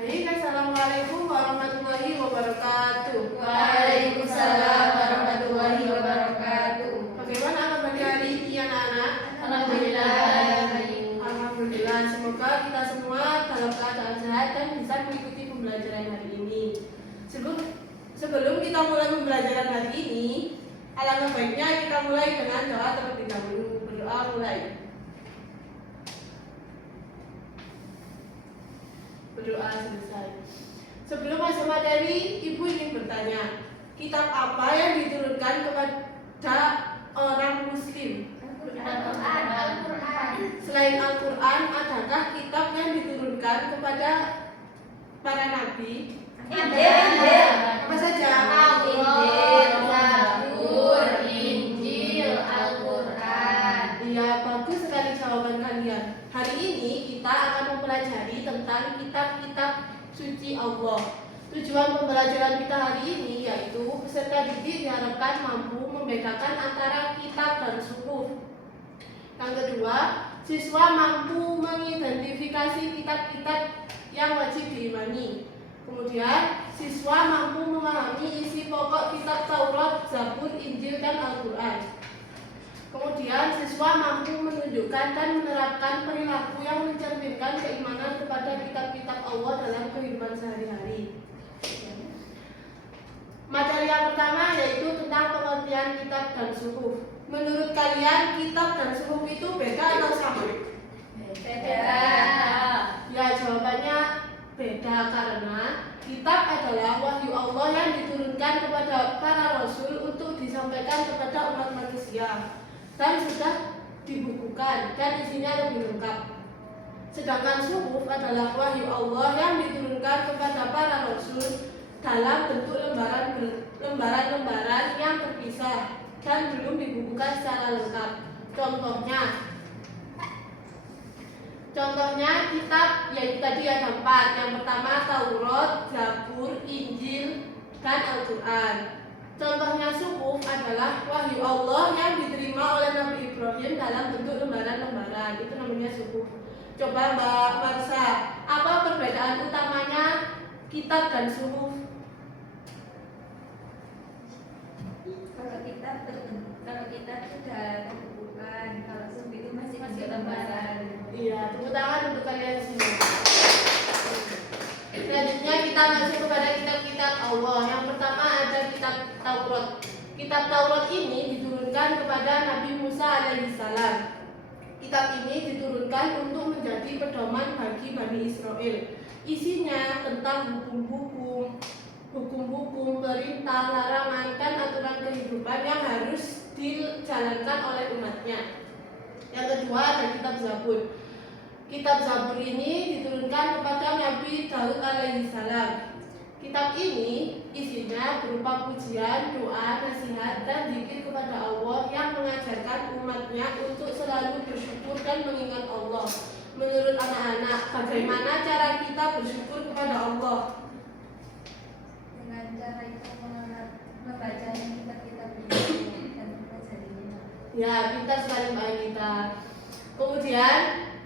Baik, assalamualaikum warahmatullahi wabarakatuh. Waalaikumsalam warahmatullahi wabarakatuh. Bagaimana kabar hari ini anak-anak? Alhamdulillah. Alhamdulillah, semoga kita semua dalam keadaan sehat dan bisa mengikuti pembelajaran hari ini. Sebelum kita mulai pembelajaran hari ini, alangkah baiknya kita mulai dengan doa terlebih dahulu. Berdoa mulai. Berdoa selesai. Sebelum masuk materi, Ibu ingin bertanya, kitab apa yang diturunkan kepada orang Muslim? Al-Quran. Selain Al-Quran, adakah kitab yang diturunkan kepada para nabi? Injil. Apa saja? Taurat, Zabur, Injil, Al-Quran. Iya, bagus sekali jawaban kalian. Hari ini kita akan mempelajari tentang kitab-kitab suci Allah. Tujuan pembelajaran kita hari ini yaitu peserta didik diharapkan mampu membedakan antara kitab dan suhuf. Yang kedua, siswa mampu mengidentifikasi kitab-kitab yang wajib diimani. Kemudian, siswa mampu memahami isi pokok kitab Taurat, Zabur, Injil, dan Al-Quran. Kemudian, siswa mampu menunjukkan dan menerapkan perilaku yang mencerminkan keimanan kepada kitab-kitab Allah dalam kehidupan sehari-hari. Materi yang pertama yaitu tentang pengertian kitab dan suhuf. Menurut kalian, kitab dan suhuf itu beda atau sama? Beda. Ya, jawabannya beda karena kitab adalah wahyu Allah yang diturunkan kepada para rasul untuk disampaikan kepada umat manusia dan sudah dibukukan dan isinya lebih lengkap. Sedangkan suhuf adalah wahyu Allah yang diturunkan kepada para rasul dalam bentuk lembaran-lembaran yang terpisah dan belum dibukukan secara lengkap. Contohnya kitab yaitu tadi ada 4. Yang pertama Taurat, Zabur, Injil, dan Al-Quran. Contohnya suhuf adalah wahyu Allah yang diterima oleh Nabi Ibrahim dalam bentuk lembaran-lembaran. Itu namanya suhuf. Coba Mbak Marsa, apa perbedaan utamanya kitab dan suhuf? Kalau kita sudah dibukukan, kalau suhuf itu masih lembaran. Iya, tepuk tangan untuk kalian semua. Selanjutnya kita masuk kepada kitab-kitab Allah. Yang pertama ada kitab Taurat. Kitab Taurat ini diturunkan kepada Nabi Musa alaihissalam. Kitab ini diturunkan untuk menjadi pedoman bagi Bani Israel. Isinya tentang hukum-hukum, perintah, larangan, dan aturan kehidupan yang harus dijalankan oleh umatnya. Yang kedua ada kitab Zabur. Kitab Zabur ini diturunkan kepada Nabi Daud alaihissalam. Kitab ini isinya berupa pujian, doa, nasihat, dan zikir kepada Allah yang mengajarkan umatnya untuk selalu bersyukur dan mengingat Allah. Menurut anak-anak, bagaimana cara kita bersyukur kepada Allah? Dengan cara kita membaca kitab-kitab ini dan mempelajarinya. Ya, pintar sekali Mbak Anita. Kemudian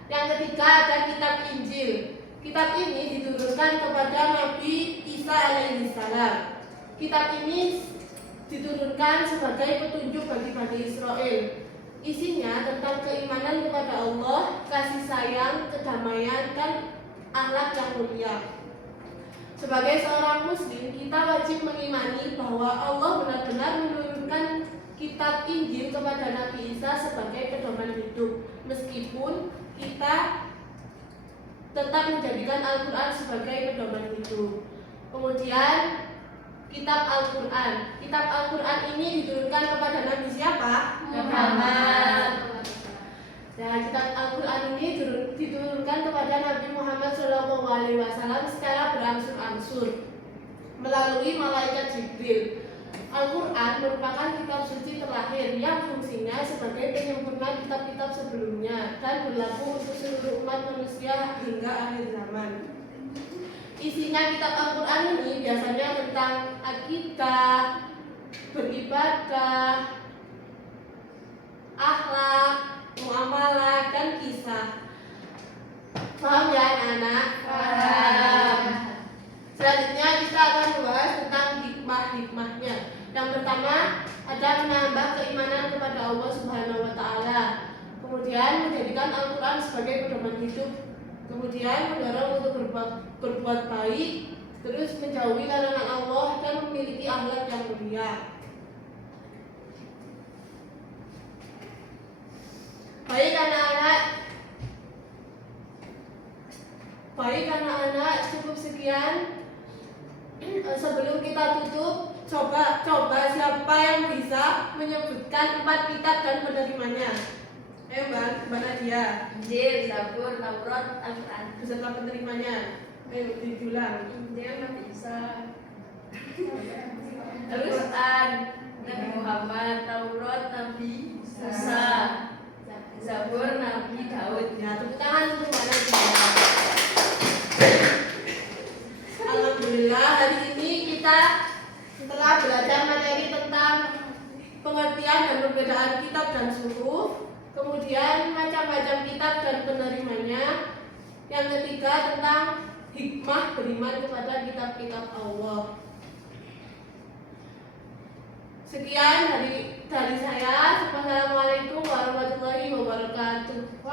yang ketiga ada kitab Injil. Kitab ini diturunkan kepada Nabi Isa alaihissalam. Kitab ini diturunkan sebagai petunjuk bagi Bani Israel. Isinya tentang keimanan kepada Allah, kasih sayang, kedamaian, dan akhlak yang mulia. Sebagai seorang muslim, kita wajib mengimani bahwa Allah benar-benar menurunkan kitab Injil kepada Nabi Isa sebagai pedoman hidup, meskipun kita tetap menjadikan Al-Quran sebagai pedoman hidup. Kemudian kitab Al-Quran. Kitab Al-Quran ini diturunkan kepada Nabi siapa? Muhammad. Ya, kitab Al-Quran ini diturunkan kepada Nabi Muhammad SAW secara berangsur-angsur melalui malaikat Jibril. Al-Quran merupakan kitab suci terakhir yang fungsinya sebagai penyempurna kitab-kitab sebelumnya dan berlaku untuk seluruh umat manusia hingga akhir zaman. Isinya kitab Al-Quran ini biasanya tentang akidah, beribadah, akhlak, muamalah, dan kisah. Paham ya anak-anak? Paham. ada menambah keimanan kepada Allah Subhanahu wa taala. Kemudian menjadikan Al-Qur'an sebagai pedoman hidup. Kemudian mendorong untuk berbuat baik, terus menjauhi larangan Allah dan memiliki akhlak yang mulia. Baik anak-anak, cukup sekian. Sebelum kita tutup, coba siapa yang bisa menyebutkan 4 kitab dan penerimanya. Ayo Mbak Nadia. Injil, Zabur, Taurat, Al-Quran. Beserta penerimanya. Ayo diulang. Injil, Nabi Isa. Terus? Al-Quran, Nabi Muhammad. Taurat, Nabi Musa. Zabur, Nabi Daud. Ya, tepuk tangan untuk Mbak Nadia. Alhamdulillah, hari ini kita setelah belajar materi tentang pengertian dan perbedaan kitab dan suhuf, kemudian macam-macam kitab dan penerimanya, yang ketiga tentang hikmah beriman kepada kitab-kitab Allah. Sekian dari saya. Wassalamualaikum warahmatullahi wabarakatuh.